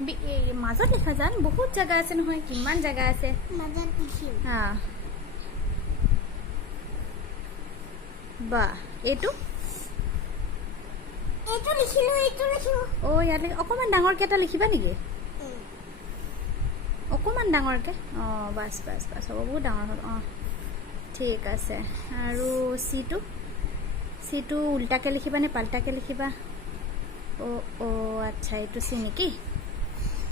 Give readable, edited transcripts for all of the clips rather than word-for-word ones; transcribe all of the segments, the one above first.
মাজত লিখা যান বহুত জাগা আছে নহয় কিমান জাগা আছে মাজত লিখিম হা বা এইটো লিখিলো ও ইয়াত অকমান ডাঙৰকে এটা লিখিবা নেকি অকমান ডাঙৰকে বাস বাস বাস হ'ব বহুত ডাঙৰ হ'ল ঠিক আছে আৰু সিটো উল্টাকে লিখিবা নে পাল্টাকে লিখিবা ও আচ্ছা এইটো সি নেকি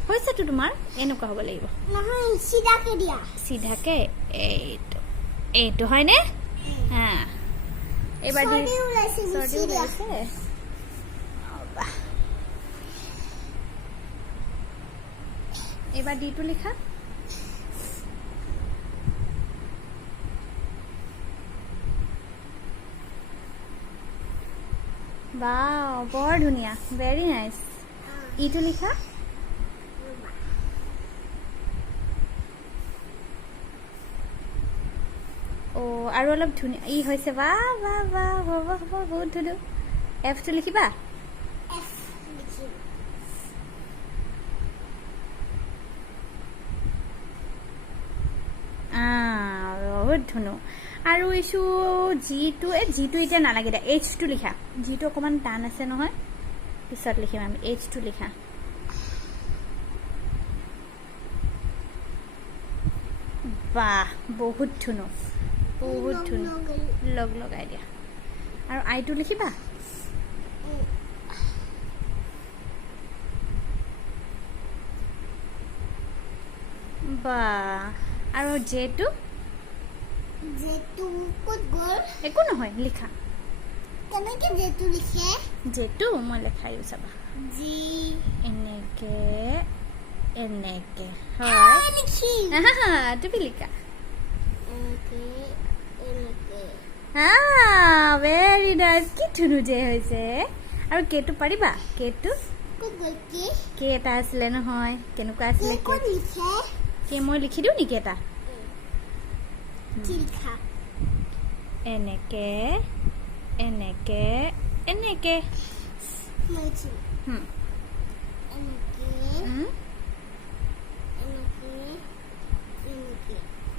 হৈছেতো তোমাৰ এনেকুৱা হ'ব লাগিব নহয় সিধাকে দিয়া সিধাকে এইটো হয়নে হা এবাৰ সৰ্দি ওলাইছে এবাৰ ডিটো লিখা বাও বৰ ধুনীয়া ভেৰি নাইস ইটো লিখা আৰু অলপ ধুনীয়া ই হৈছে বা বা বা হ'ব বহুত ধুনীয়া এফটো লিখিবা এফ লিখিম বহুত ধুনু আৰু ইছু জিটো এতিয়া নালাগে দে এইচটো লিখা জিটো অকণমান টান আছে নহয় পিছত লিখিম আমি এইচটো লিখা বাহ বহুত ধুনু লগাই দিয়া আৰু আইটো লিখিবা বা আৰু জেটো ক'ত গ'ল একো নহয় লিখা কেনেকে জেটো লিখে জেটো মই লেখাইও চাবা জি এনেকে হয় লিখিম তুমি লিখা এনেকে ভেৰি নাইস কি ধুনু যে হৈছে আৰু কেটো পাৰিবা কেটো ক'ত গ'ল কে এটা আছিলে নহয় কেনেকুৱা আছিলে ক'ত লিখে কে মই লিখি দিওঁ নেকি এটা কি লিখা এনেকে এনেকে এনেকে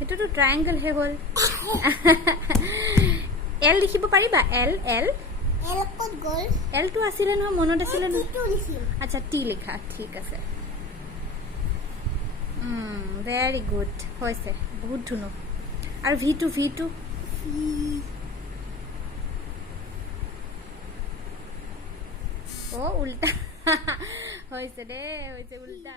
এইটোতো ট্ৰায়াংগল হে হ'ল এল লিখিব পাৰিবা এল ক'ত গ'ল এলটো আছিলে নহয় মনত আছিলে নহয় টিটো লিখিম আচ্ছা টি লিখা ঠিক আছে ভেৰি গুড হৈছে বহুত ধুনু আৰু ভিটো উল্টা হৈছে দে হৈছে উল্টা